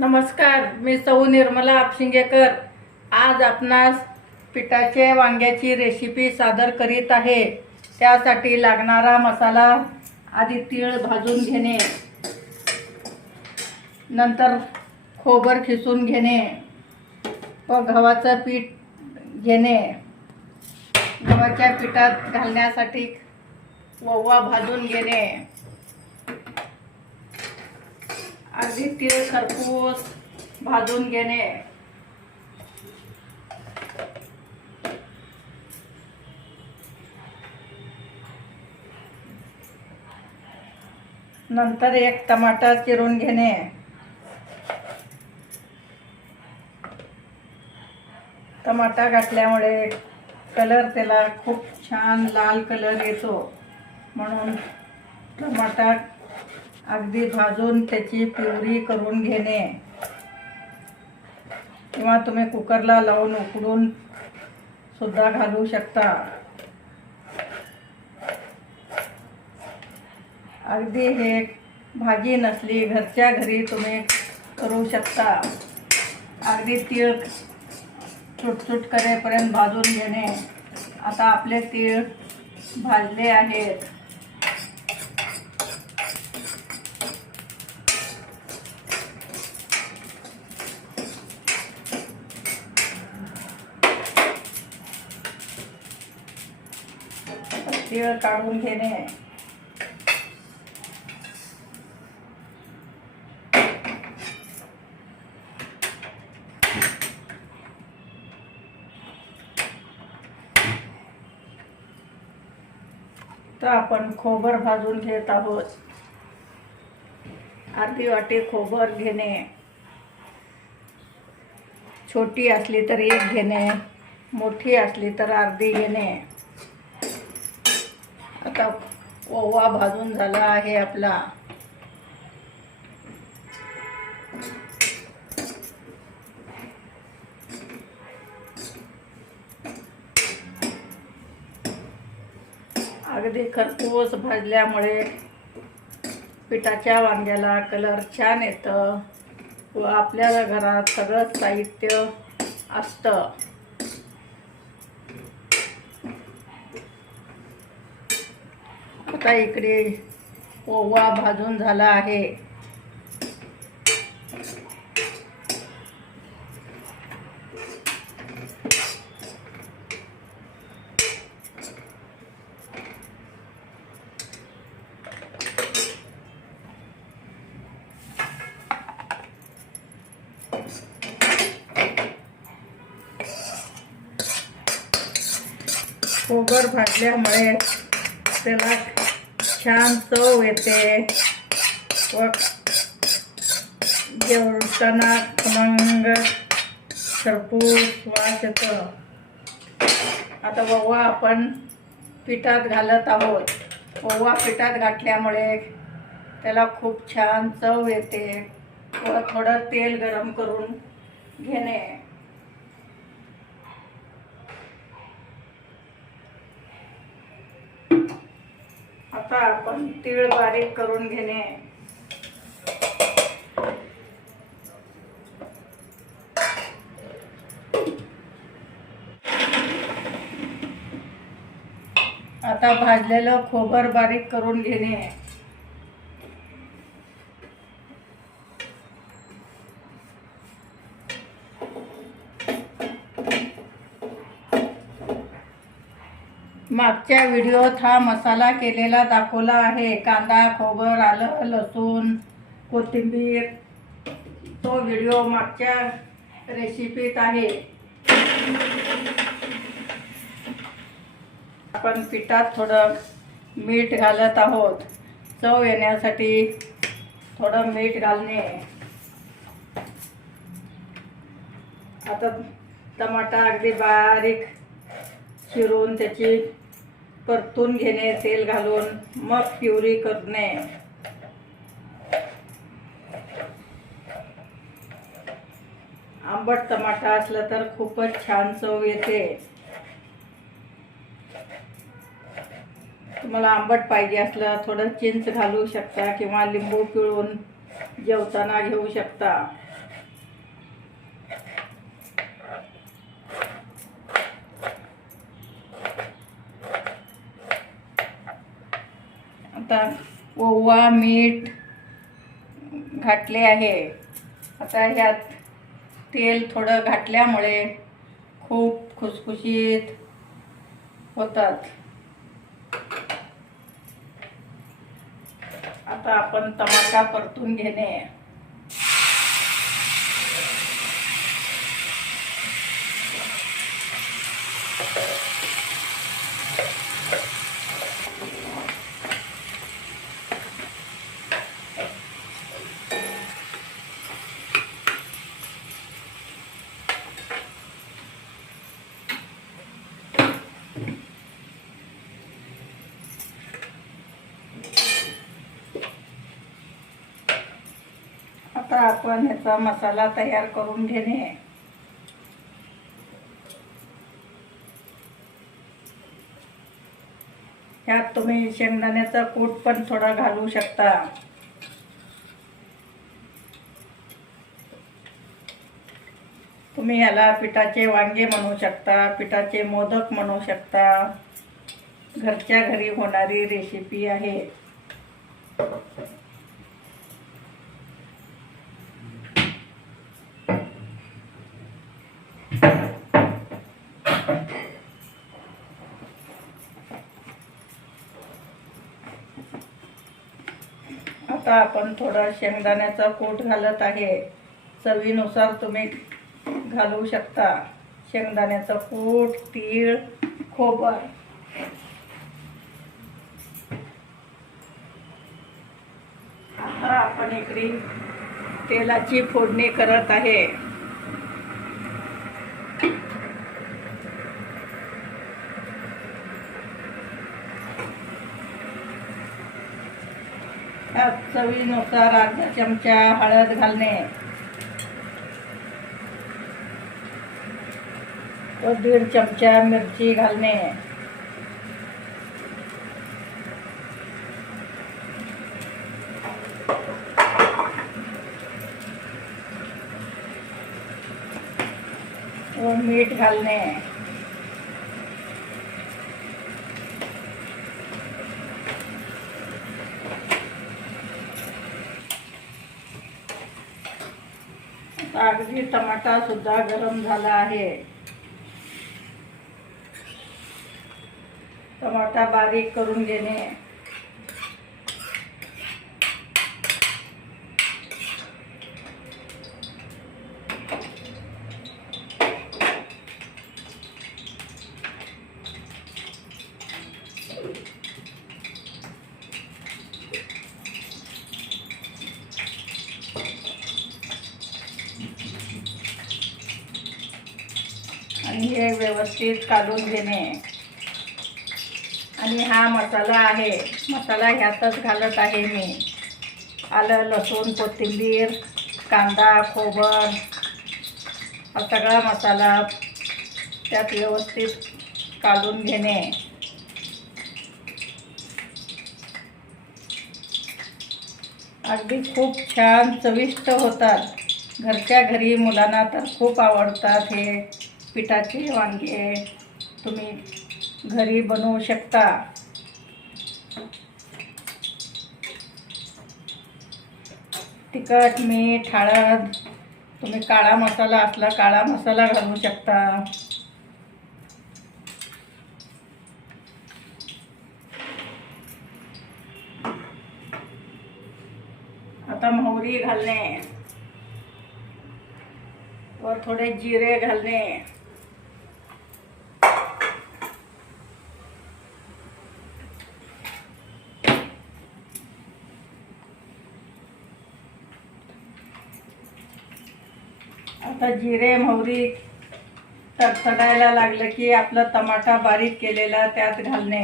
नमस्कार मी सौ निर्मला आपशिंगेकर. आज आपणास पिठाचे वांग्याची रेसिपी सादर करीत आहे. त्यासाठी लागणारा मसाला आधी तीळ भाजून घेणे. नंतर खोबर खिसून घेणे. व गव्हाचं पीठ घेणे. गव्हाच्या पिठात घालण्यासाठी ओवा भाजून घेणे. अगदी तीळ खरपूस भाजून घेणे. नंतर एक टमाटा चिरून घेणे. टमाटा घातल्यामुळे कलर त्याला खूप छान लाल कलर येतो. म्हणून टमाटा अगदी भाजून त्याची प्युरी करून घेणे. किंवा तुम्ही कुकरला लावून उकडून सुद्धा घालू शकता. अगदी हे भाजी नसली घरच्या घरी तुम्ही करू शकता. अगदी तीळ चुटचुट करेपर्यंत भाजून घेणे. आता आपले तीळ भाजले आहेत. तीळ काढून घेणे. तर आपण खोबर भाजून घेत आहोत. अर्धी वाटी खोबर घेणे. छोटी असली तर एक घेणे मोठी असली तर अर्धी घेणे. आता ओवा भाजून झाला आहे आपला. अगदी खरपूस भाजल्यामुळे पिठाच्या वांग्याला कलर छान येतं व आपल्या घरात सगळं साहित्य असतं. आता इकडे. ओवा भाजून झाला आहे. खोबर भाजल्यामुळे त्याला छान चव येते व जेवताना खमंग खरपूस वास येतं आता ओवा आपण पिठात घालत आहोत. ओवा पिठात घातल्यामुळे त्याला खूप छान चव येते. व थोडं तेल गरम करून घेणे. आता आपण तीळ बारीक करून घेणे. आता भाजलेलं खोबर बारीक करून घेणे. मागच्या व्हिडिओत हा मसाला केलेला दाखवला आहे. कांदा खोबर आलं लसूण कोथिंबीर. तो व्हिडिओ मागच्या रेसिपीत आहे. आपण पिठात थोडं मीठ घालत आहोत. चव येण्यासाठी थोडं मीठ घालणे. आता टमाटा अगदी बारीक चिरून त्याची परतून घेणे तेल घालून मग प्युरी करणे. आंबट टमाटा असला तर खूपच छान चव येते. तुम्हाला आंबट पाहिजे असलं थोडं चिंच घालू शकता किंवा लिंबू पिळून जेवताना घेऊ शकता. आता ओवा मीठ घातले आहे. आता ह्यात तेल थोडं घातल्यामुळे खूप खुसखुशीत होतात. आता आपण तमाटा परतून घेणे. आता आपण ह्याचा मसाला तयार करून घेणे. ह्यात तुम्ही शेंगदाण्याचा कूट पण थोडा घालू शकता. तुम्ही ह्याला पिठाचे वांगे म्हणू शकता पिठाचे मोदक म्हणू शकता. घरच्या घरी होणारी रेसिपी आहे. आता आपण थोडा शेंगदाण्याचा कूट घालत आहे. चवीनुसार तुम्ही घालू शकता. शेंगदाण्याचा कूट तीळ खोबर. आता आपण इकडे तेलाची फोडणी करत आहे. चवीनुसार अर्धा चमचा हळद घालणे. व दीड चमचा मिरची घालणे. व मीठ घालणे. की टमाटा सुद्धा गरम झाला आहे. टमाटा बारीक करून घेणे आणि हे व्यवस्थित काढून घेणे. आणि हा मसाला आहे. मसाला ह्यातच घालत आहे मी. आलं लसूण कोथिंबीर कांदा खोबर हा सगळा मसाला त्यात व्यवस्थित काढून घेणे. अगदी खूप छान चविष्ट होतात. घरच्या घरी मुलांना तर खूप आवडतात हे. पिठाचे वांगे तुम्ही घरी बनवू शकता. तिखट मीठ हळद तुम्ही काळा मसाला असला काळा मसाला घालू शकता. आता मोहरी घालणे. वर थोडे जिरे घालणे. थोडंसं जिरे मोहरी तडतडायला लागलं की आपला टमाटा बारीक केलेला त्यात घालणे.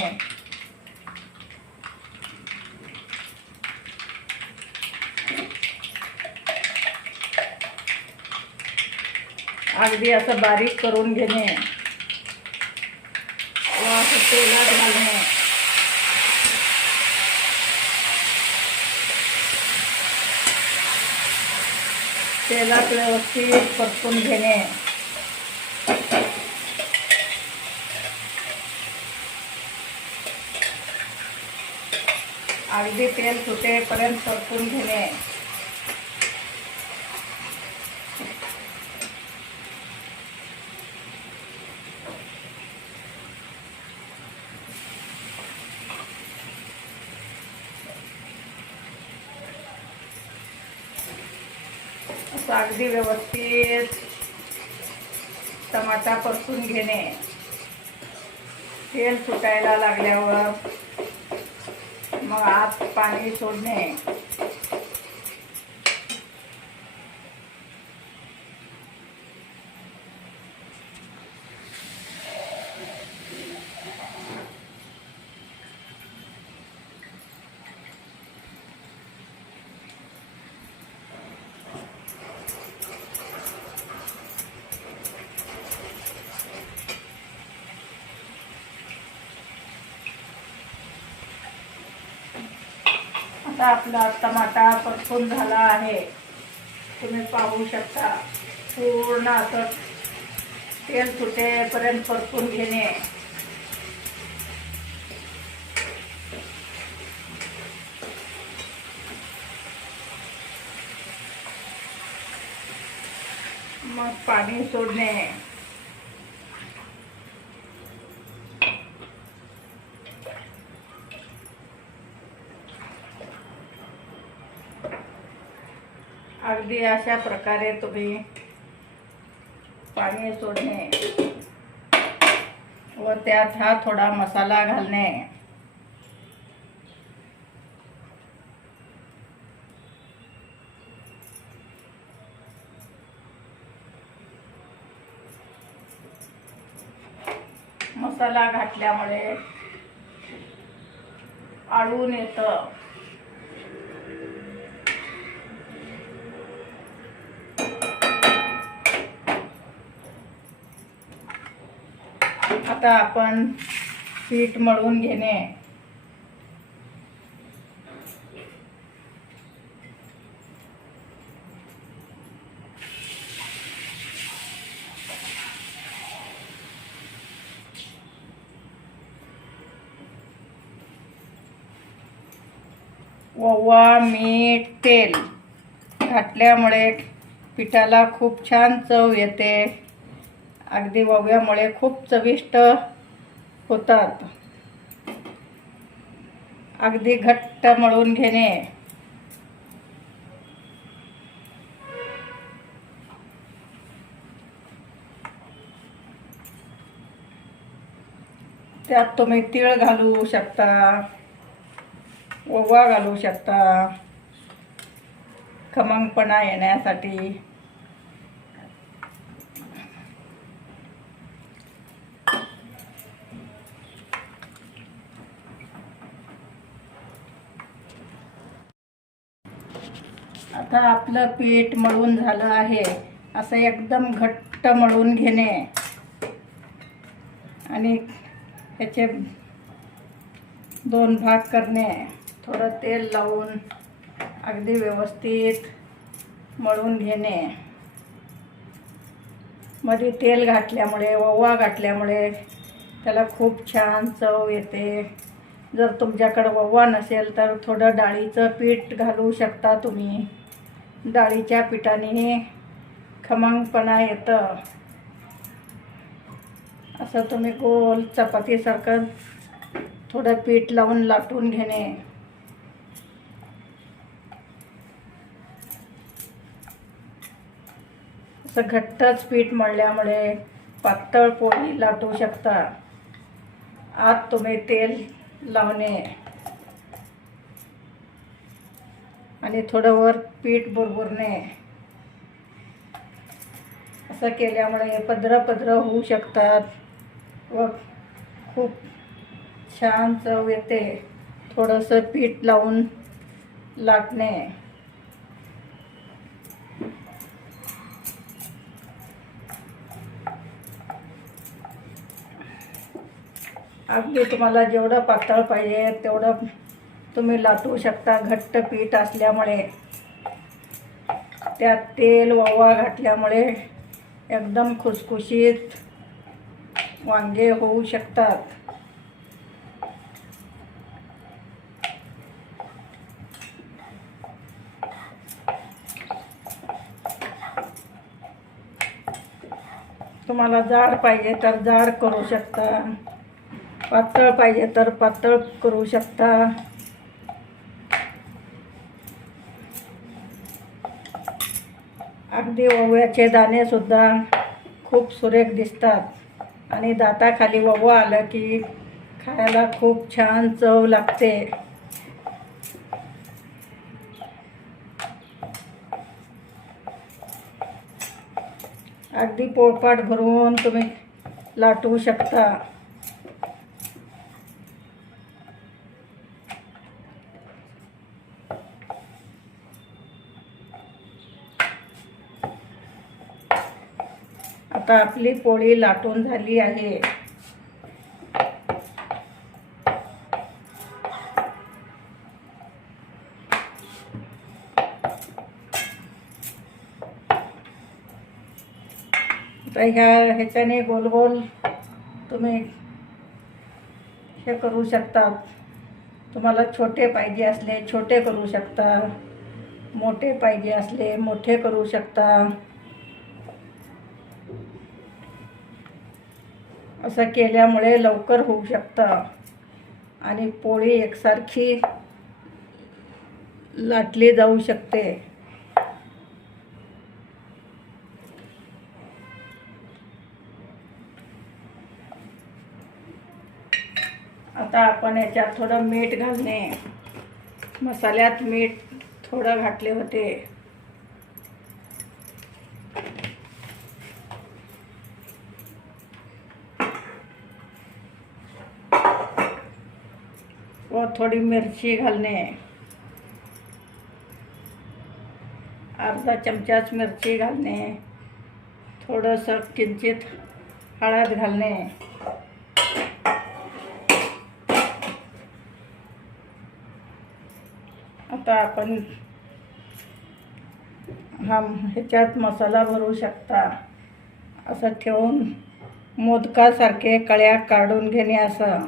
अगदी असं बारीक करून घेणे. असं तेलात घालणे. तेलात व्यवस्थित परतून घेणे. अगदी तेल सुटेपर्यंत परतून घेणे. असं अगदी व्यवस्थित. टमाटा परतून घेणे. तेल सुटायला लागल्यावर मग आत पाणी सोडणे. आता आपला टमाटा परतून झाला आहे. तुम्ही पाहू शकता पूर्ण असं तेल सुटेपर्यंत परतून घेणे. मग पाणी सोडणे. अगदी अशा प्रकारे तुम्ही पाणी सोडणे व त्यात हा थोडा मसाला घालणे. मसाला घातल्यामुळे आळून येतं. आता आपण पीठ मळून घेणे. ओवा मीठ तेल. घातल्यामुळे पिठाला खूप छान चव येते. अगदी ओव्यामुळे खूप चविष्ट होतात. अगदी घट्ट मळून घेणे. त्यात तुम्ही तीळ घालू शकता ओवा घालू शकता खमंगपणा येण्यासाठी. आता आपलं पीठ मळून झालं आहे. असं एकदम घट्ट मळून घेणे. आणि ह्याचे दोन भाग करणे. थोडं तेल लावून अगदी व्यवस्थित मळून घेणे. मध्ये तेल घातल्यामुळे ववा घातल्यामुळे त्याला खूप छान चव येते. जर तुमच्याकडं ववा नसेल तर थोडं डाळीचं पीठ घालू शकता तुम्ही. डाळीच्या पिठाने खमंगपणा येतं. असं तुम्ही गोल चपातीसारखं थोडं पीठ लावून लाटून घेणे. असं घट्टच पीठ मळल्यामुळे पातळ पोळी लाटू शकता. आत तुम्ही तेल लावणे. आणि थोडं वर पीठ बुरबुरणे. असं केल्यामुळे पदरं पदरं होऊ शकतात व खूप छान चव येते. थोडंसं पीठ लावून लाटणे. अगदी तुम्हाला जेवढं पातळ पाहिजे तेवढं तुम्ही लाटू शकता घट्ट पीठ असल्यामुळे. त्यात तेल ओवा घातल्यामुळे एकदम खुसखुशीत वांगे होऊ शकतात. तुम्हाला जाड पाहिजे तर जाड करू शकता पातळ पाहिजे तर पातळ करू शकता. अगदी ओव्याचे दाणेसुद्धा खूप सुरेख दिसतात. आणि दाताखाली ओवा आलं की खायला खूप छान चव लागते. अगदी पोळपाट भरून तुम्ही लाटू शकता. आता आपली पोळी लाटून झाली आहे. आता ह्या ह्याच्याने गोल गोल तुम्ही हे करू शकतात. तुम्हाला छोटे पाहिजे असले छोटे करू शकता. मोठे पाहिजे असले मोठे करू शकता. असं केल्यामुळे लवकर होऊ शकतं. आणि पोळी एकसारखी लाटली जाऊ शकते. आता आपण याच्यात थोडं मीठ घालणे. मसाल्यात मीठ थोडं घातले होते. व थोडी मिरची घालणे अर्धा चमचाच मिरची घालणे थोडंसं किंचित हळद घालणे आता आपण हा ह्याच्यात मसाला भरू शकता। असं ठेवून मोदकासारखे कळ्या काढून घेणे असं.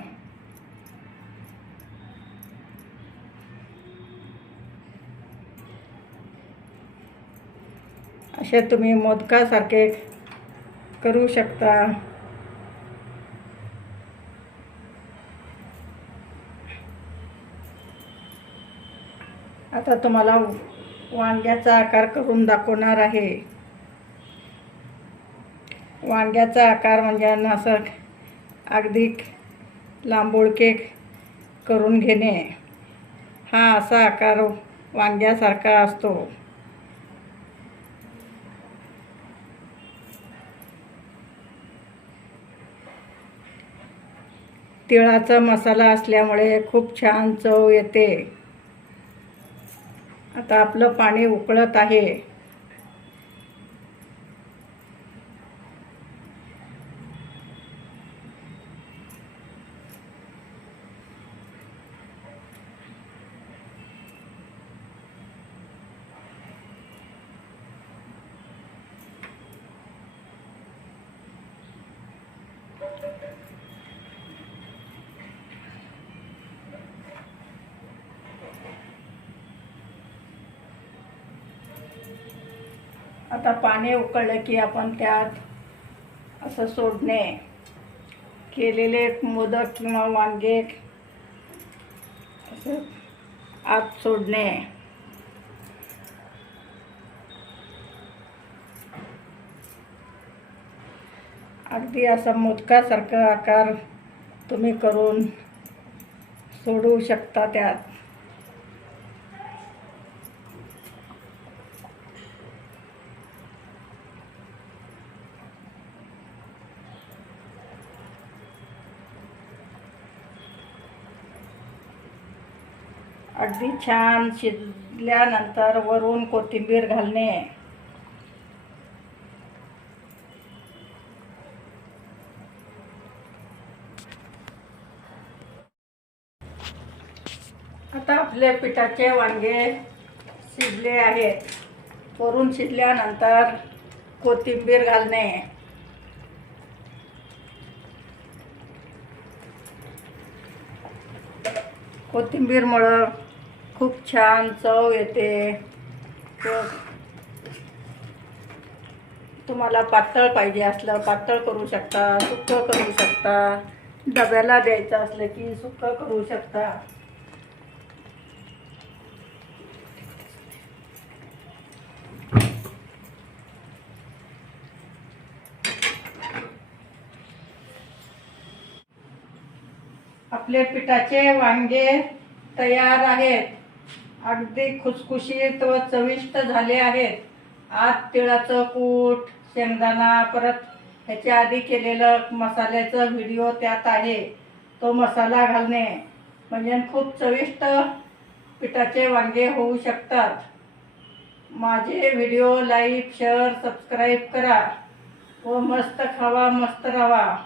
असे तुम्ही मोदकासारखे करू शकता. आता तुम्हाला वांग्याचा आकार करून दाखवणार आहे. वांग्याचा आकार म्हणजे ना असं अगदी लांबोळके करून घेणे. हा असा आकार वांग्यासारखा असतो. तिळाचा मसाला असल्यामुळे खूप छान चव येते. आता आपलं पाणी उकळत आहे. आता पाणी उकळलं की आपण त्यात असं सोडणे. केलेले मोदक किंवा वांगे असं आत सोडणे. अगदी असं मोदकासारखं आकार तुम्ही करून सोडू शकता त्यात. अगदी छान शिजल्यानंतर वरून कोथिंबीर घालणे. आता आपले पिठाचे वांगे शिजले आहेत. वरून शिजल्यानंतर कोथिंबीर घालणे. कोथिंबीरमुळं खूप छान चव येते. तुम्हाला पातळ पाहिजे असलं पातळ करू शकता सुक्कं करू शकता. डब्याला द्यायचं असलं की सुक्कं करू शकता. आपले पिठाचे वांगे तयार आहेत. अगदी खुसखुशीत व चविष्ट झाले आहेत. आत तिळाचं कूट शेंगदाणा परत ह्याच्या आधी केलेलं मसाल्याचं व्हिडिओ त्यात आहे. तो मसाला घालणे म्हणजे खूप चविष्ट पिठाचे वांगे होऊ शकतात. माझे व्हिडिओ लाईक शेअर सबस्क्राईब करा व मस्त खावा मस्त राहा.